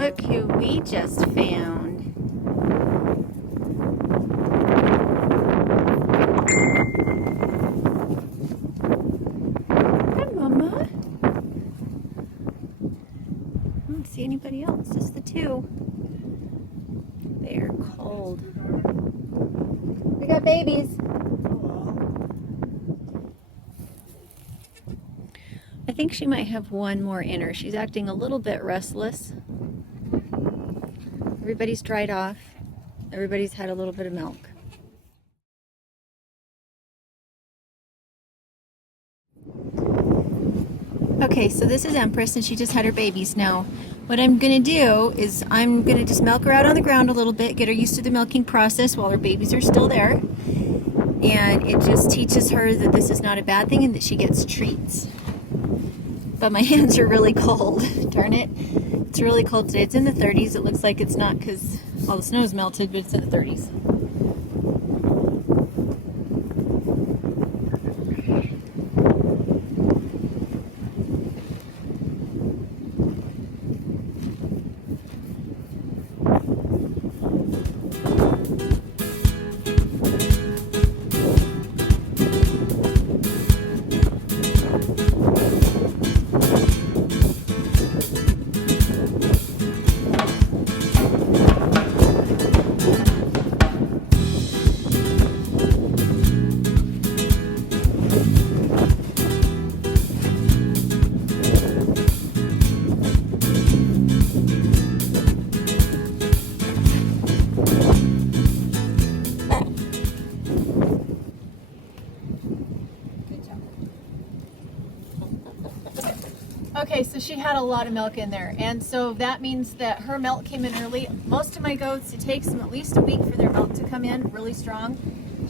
Look who we just found. Hi, Mama. I don't see anybody else, just the two. They're cold. We got babies. I think she might have one more in her. She's acting a little bit restless. Everybody's dried off. Everybody's had a little bit of milk. Okay, so this is Empress and she just had her babies. Now, what I'm gonna do is I'm gonna just milk her out on the ground a little bit, get her used to the milking process while her babies are still there. And it just teaches her that this is not a bad thing and that she gets treats. But my hands are really cold. Darn it. It's really cold today. It's in the 30s. It looks like it's not because all the snow's melted, but it's in the 30s. Okay, so she had a lot of milk in there, and so that means that her milk came in early. Most of my goats, it takes them at least a week for their milk to come in really strong.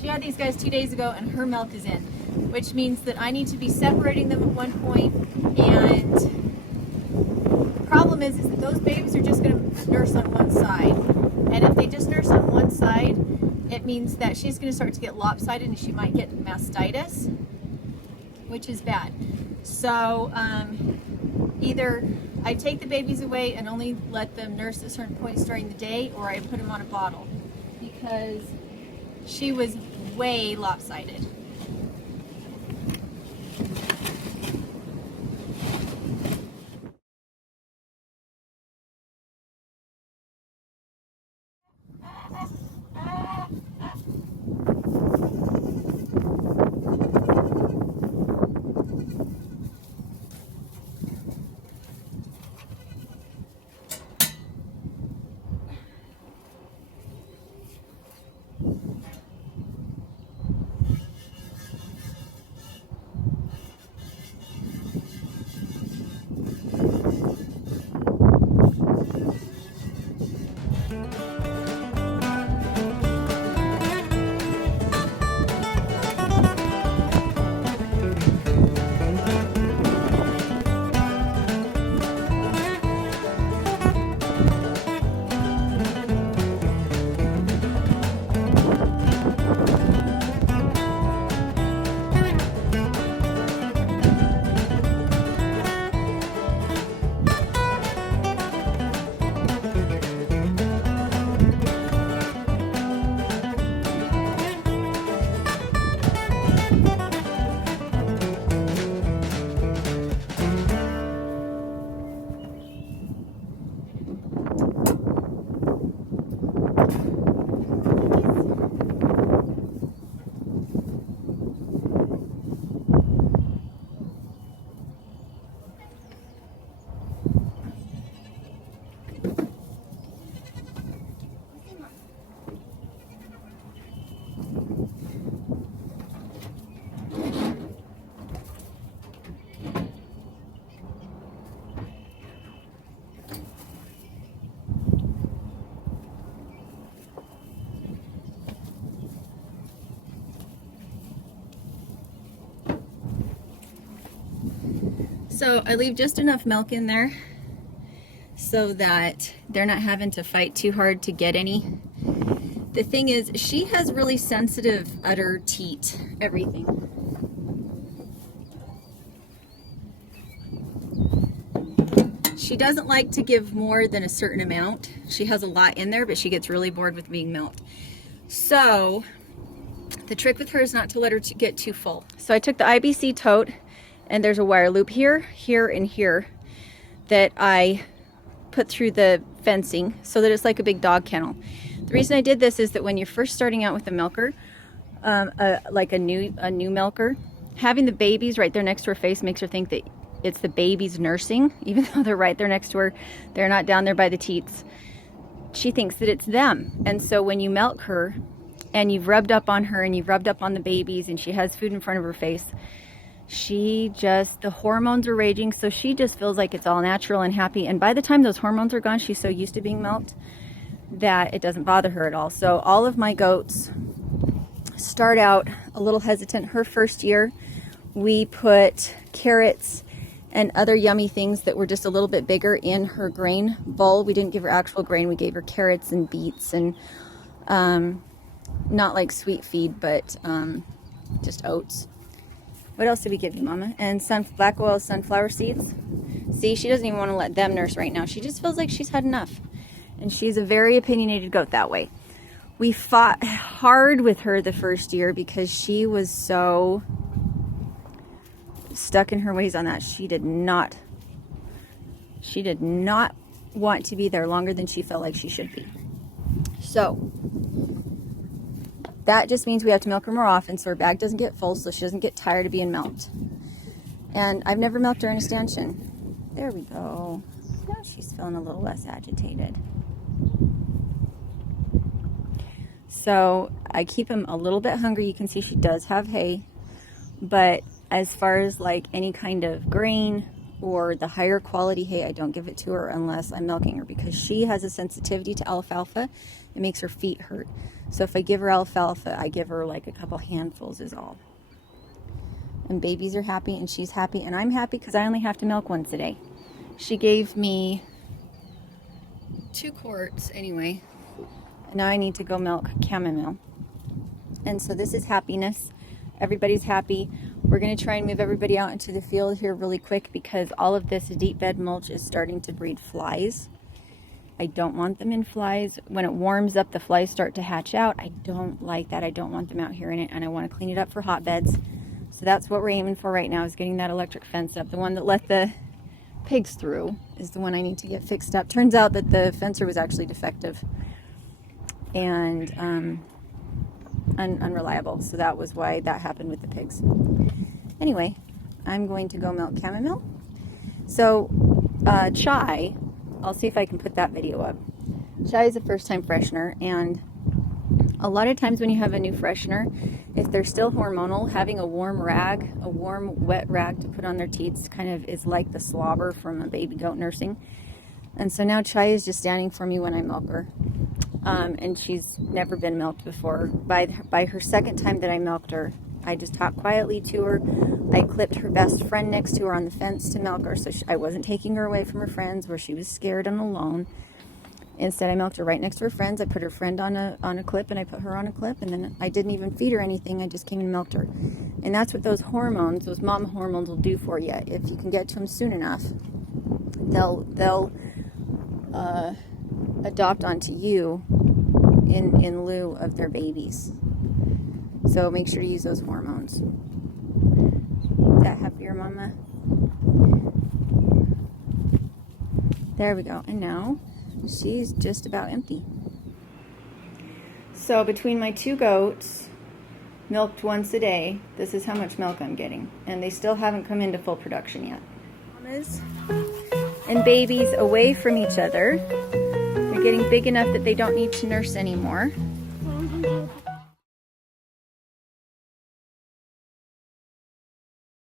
She had these guys 2 days ago, and her milk is in, which means that I need to be separating them at one point, and the problem is that those babies are just going to nurse on one side, and if they just nurse on one side, it means that she's going to start to get lopsided, and she might get mastitis, which is bad. So, either I take the babies away and only let them nurse at certain points during the day, or I put them on a bottle because she was way lopsided. So I leave just enough milk in there so that they're not having to fight too hard to get any. The thing is, she has really sensitive udder, teat, everything. she doesn't like to give more than a certain amount. She has a lot in there, but she gets really bored with being milked. So the trick with her is not to let her get too full. So I took the IBC tote, and there's a wire loop here, here, and here that I put through the fencing so that it's like a big dog kennel. The reason I did this is that when you're first starting out with a milker, like a new milker, having the babies right there next to her face makes her think that it's the babies nursing, even though they're right there next to her. They're not down there by the teats. She thinks that it's them. And so when you milk her and you've rubbed up on her and you've rubbed up on the babies and she has food in front of her face, the hormones are raging, so she just feels like it's all natural and happy. And by the time those hormones are gone, she's so used to being milked that it doesn't bother her at all. So all of my goats start out a little hesitant. Her first year, we put carrots and other yummy things that were just a little bit bigger in her grain bowl. We didn't give her actual grain. We gave her carrots and beets and not like sweet feed, but just oats. What else did we give you, Mama? And black oil sunflower seeds. See, she doesn't even want to let them nurse right now. She just feels like she's had enough. And she's a very opinionated goat that way. We fought hard with her the first year because she was so stuck in her ways on that. She did not want to be there longer than she felt like she should be. So that just means we have to milk her more often so her bag doesn't get full, so she doesn't get tired of being milked. And I've never milked her in a stanchion. There we go. Now she's feeling a little less agitated. So I keep him a little bit hungry. You can see she does have hay, but as far as like any kind of grain or the higher quality hay, I don't give it to her unless I'm milking her, because she has a sensitivity to alfalfa. It makes her feet hurt. So if I give her alfalfa, I give her like a couple handfuls is all. And babies are happy and she's happy and I'm happy because I only have to milk once a day. She gave me 2 quarts anyway. And now I need to go milk chamomile. And so this is happiness. Everybody's happy. We're going to try and move everybody out into the field here really quick because all of this deep bed mulch is starting to breed flies. I don't want them in flies. When it warms up, the flies start to hatch out. I don't like that. I don't want them out here in it, and I want to clean it up for hotbeds. So that's what we're aiming for right now, is getting that electric fence up. The one that let the pigs through is the one I need to get fixed up. Turns out that the fencer was actually defective and unreliable, so that was why that happened with the pigs. Anyway, I'm going to go milk chamomile. So Chai, I'll see if I can put that video up. Chai is a first-time freshener, and a lot of times when you have a new freshener, if they're still hormonal, having a warm, wet rag to put on their teats kind of is like the slobber from a baby goat nursing. And so now Chai is just standing for me when I milk her. And she's never been milked before. By her second time that I milked her, I just talked quietly to her. I clipped her best friend next to her on the fence to milk her, so I wasn't taking her away from her friends where she was scared and alone. Instead, I milked her right next to her friends. I put her friend on a clip, and I put her on a clip, and then I didn't even feed her anything. I just came and milked her. And that's what those hormones, those mama hormones, will do for you. If you can get to them soon enough, they'll adopt onto you in lieu of their babies. So make sure to use those hormones. That happier, Mama? There we go. And now she's just about empty. So between my 2 goats, milked once a day, this is how much milk I'm getting. And they still haven't come into full production yet. Mamas and babies away from each other. They're getting big enough that they don't need to nurse anymore.